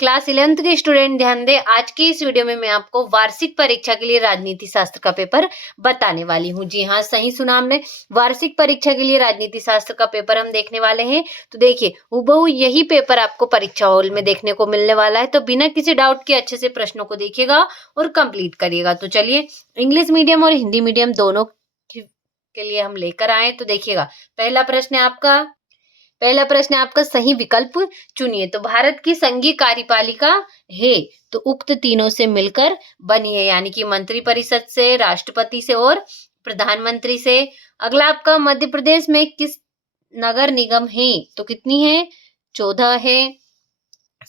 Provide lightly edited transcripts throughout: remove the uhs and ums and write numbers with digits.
Class 11th के student ध्यान दें। आज की इस वीडियो में मैं आपको वार्षिक परीक्षा के लिए राजनीति शास्त्र का पेपर बताने वाली हूँ। जी हाँ, सही सुना हमने, वार्षिक परीक्षा के लिए राजनीति शास्त्र का पेपर हम देखने वाले हैं। तो देखिए, हूबहू यही पेपर आपको परीक्षा हॉल में देखने को मिलने वाला है। तो बिना किसी डाउट के अच्छे से प्रश्नों को देखिएगा और कंप्लीट करिएगा। तो चलिए, इंग्लिश मीडियम और हिंदी मीडियम दोनों के लिए हम लेकर आए। तो देखिएगा, पहला प्रश्न आपका सही विकल्प चुनिए। तो भारत की संघीय कार्यपालिका है तो उक्त तीनों से मिलकर बनी है, यानी कि मंत्रिपरिषद से, राष्ट्रपति से और प्रधानमंत्री से। अगला आपका मध्य प्रदेश में किस नगर निगम है? तो कितनी है? 14 है।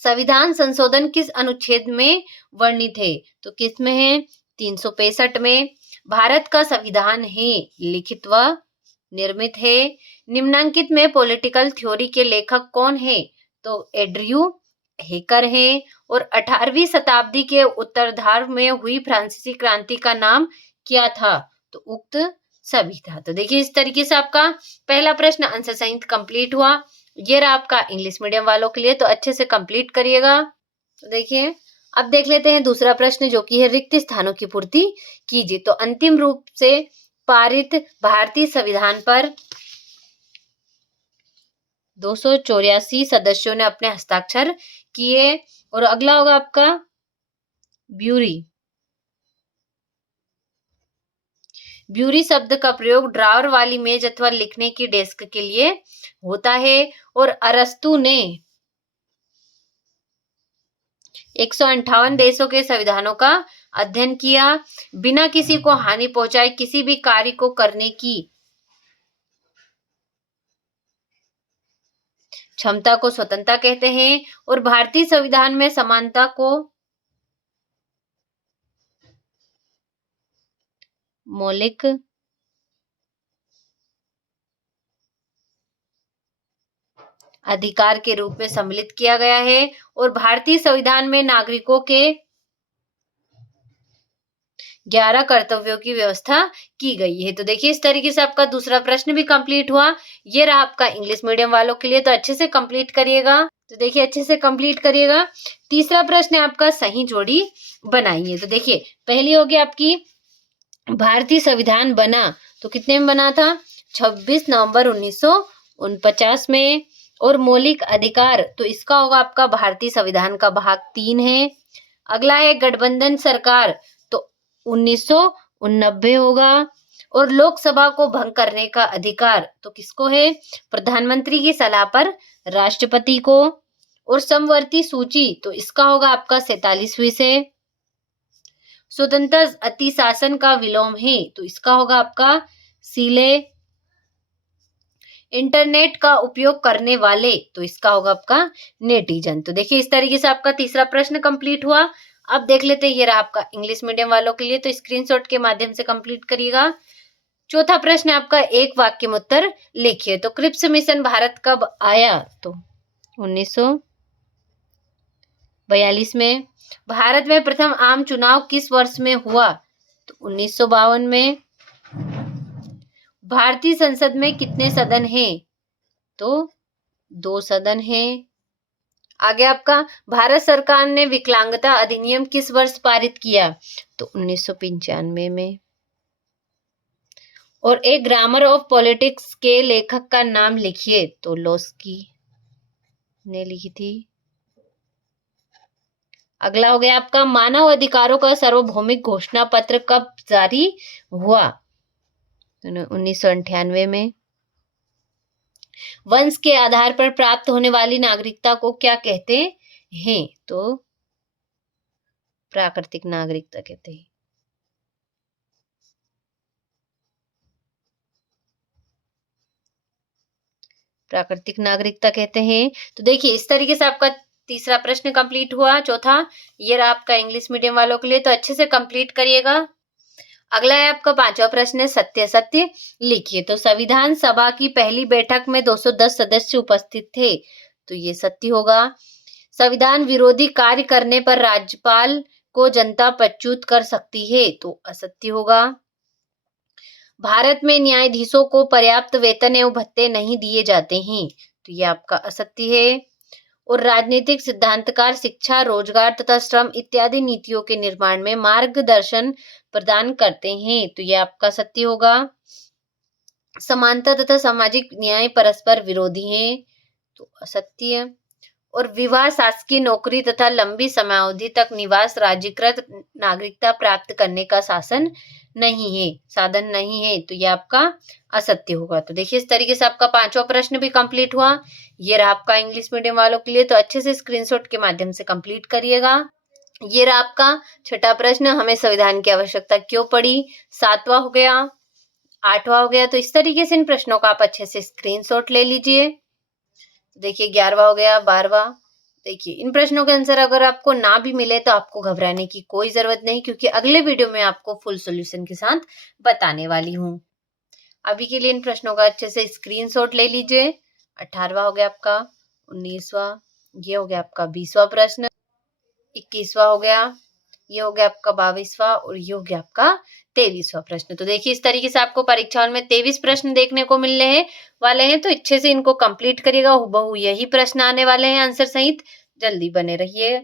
संविधान संशोधन किस अनुच्छेद में वर्णित है? तो किस में है? 365 में। भारत का संविधान है लिखित व निर्मित है। निम्नांकित में पॉलिटिकल थ्योरी के लेखक कौन है? तो एंड्रयू हेकर है। और 18वीं शताब्दी के उत्तरार्ध में हुई फ्रांसीसी क्रांति का नाम क्या था? तो उक्त सभी था। तो देखिए, इस तरीके से आपका पहला प्रश्न आंसर सहित कंप्लीट हुआ। ये रहा आपका इंग्लिश मीडियम वालों के लिए, तो अच्छे से कंप्लीट करिएगा। तो देखिए, अब देख लेते हैं दूसरा प्रश्न, जो कि है रिक्त स्थानों की पूर्ति कीजिए। तो अंतिम रूप से पारित भारतीय संविधान पर 284 सदस्यों ने अपने हस्ताक्षर किए। और अगला होगा आपका ब्यूरी शब्द का प्रयोग ड्रॉअर वाली मेज अथवा लिखने की डेस्क के लिए होता है। और अरस्तु ने 158 देशों के संविधानों का अध्ययन किया। बिना किसी को हानि पहुंचाए किसी भी कार्य को करने की क्षमता को स्वतंत्रता कहते हैं। और भारतीय संविधान में समानता को मौलिक अधिकार के रूप में सम्मिलित किया गया है। और भारतीय संविधान में नागरिकों के 11 कर्तव्यों की व्यवस्था की गई है। तो देखिए, इस तरीके से आपका दूसरा प्रश्न भी कंप्लीट हुआ। ये रहा आपका इंग्लिश मीडियम वालों के लिए, तो अच्छे से कंप्लीट करिएगा। तो देखिए, अच्छे से कंप्लीट करिएगा। तीसरा प्रश्न है आपका सही जोड़ी बनाइए। तो देखिए, पहली होगी आपकी भारतीय संविधान बना तो कितने में बना था? 26 नवंबर 1949 में। और मौलिक अधिकार, तो इसका होगा आपका भारतीय संविधान का भाग 3 है। अगला है गठबंधन सरकार, तो 1989 होगा। और लोकसभा को भंग करने का अधिकार तो किसको है? प्रधानमंत्री की सलाह पर राष्ट्रपति को। और समवर्ती सूची, तो इसका होगा आपका 47वीं से। स्वतंत्र अति शासन का विलोम है, तो इसका होगा आपका सीले। इंटरनेट का उपयोग करने वाले, तो इसका होगा आपका नेटिजन। तो देखिए, इस तरीके से आपका तीसरा प्रश्न कंप्लीट हुआ। अब देख लेते हैं, ये रहा आपका इंग्लिश मीडियम वालों के लिए, तो स्क्रीनशॉट के माध्यम से कंप्लीट करिएगा। चौथा प्रश्न आपका एक वाक्य में उत्तर लिखिए। तो क्रिप्स मिशन भारत कब आया? तो 1942 में। भारत में प्रथम आम चुनाव किस वर्ष में हुआ? तो 1952 में। भारतीय संसद में कितने सदन हैं? तो 2 सदन हैं। आगे आपका भारत सरकार ने विकलांगता अधिनियम किस वर्ष पारित किया? तो 1995 में। और एक ग्रामर ऑफ पॉलिटिक्स के लेखक का नाम लिखिए। तो लोस्की ने लिखी थी। अगला हो गया आपका मानव अधिकारों का सार्वभौमिक घोषणा पत्र कब जारी हुआ? 1998 में। वंश के आधार पर प्राप्त होने वाली नागरिकता को क्या कहते हैं? तो प्राकृतिक नागरिकता कहते हैं। प्राकृतिक नागरिकता कहते हैं। तो देखिए, इस तरीके से आपका तीसरा प्रश्न कंप्लीट हुआ। चौथा, ये रहा आपका इंग्लिश मीडियम वालों के लिए, तो अच्छे से कंप्लीट करिएगा। अगला है आपका पांचवा प्रश्न, सत्य सत्य लिखिए। तो संविधान सभा की पहली बैठक में 210 सदस्य उपस्थित थे, तो ये सत्य होगा। संविधान विरोधी कार्य करने पर राज्यपाल को जनता पदच्युत कर सकती है, तो असत्य होगा। भारत में न्यायाधीशों को पर्याप्त वेतन एवं भत्ते नहीं दिए जाते हैं, तो ये आपका असत्य है। और राजनीतिक सिद्धांतकार शिक्षा, रोजगार तथा श्रम इत्यादि नीतियों के निर्माण में मार्गदर्शन प्रदान करते हैं। तो ये आपका सत्य होगा। समानता तथा सामाजिक न्याय परस्पर विरोधी हैं, तो असत्य। और विवाह, शासकीय नौकरी तथा लंबी समयावधि तक निवास राज्यकृत नागरिकता प्राप्त करने का शासन नहीं है, साधन नहीं है, तो ये आपका असत्य होगा। तो देखिए इस तरीके से आपका 5वां प्रश्न भी कंप्लीट हुआ। ये रहा आपका इंग्लिश मीडियम वालों के लिए, तो अच्छे से स्क्रीनशॉट के माध्यम से कंप्लीट करिएगा। ये रहा आपका 6ठा प्रश्न, हमें संविधान की आवश्यकता क्यों पड़ी। 7वां हो गया, 8वां हो गया। तो इस तरीके से इन प्रश्नों का आप अच्छे से स्क्रीनशॉट ले लीजिए। देखिए 11वां हो गया, 12वां। देखिए इन प्रश्नों के आंसर अगर आपको ना भी मिले तो आपको घबराने की कोई जरूरत नहीं, क्योंकि अगले वीडियो में आपको फुल सॉल्यूशन के साथ बताने वाली हूँ। अभी के लिए इन प्रश्नों का अच्छे से स्क्रीनशॉट ले लीजिए। 18वां हो गया आपका, 19वां, ये हो गया आपका 20वां प्रश्न, 21वां हो गया, ये हो गया आपका 22वां और ये हो गया आपका 23वां प्रश्न। तो देखिए इस तरीके से आपको परीक्षाओं में 23 प्रश्न देखने को मिलने हैं वाले हैं, तो अच्छे से इनको कंप्लीट करिएगा। हूबहू यही प्रश्न आने वाले हैं आंसर सहित। जल्दी बने रहिए।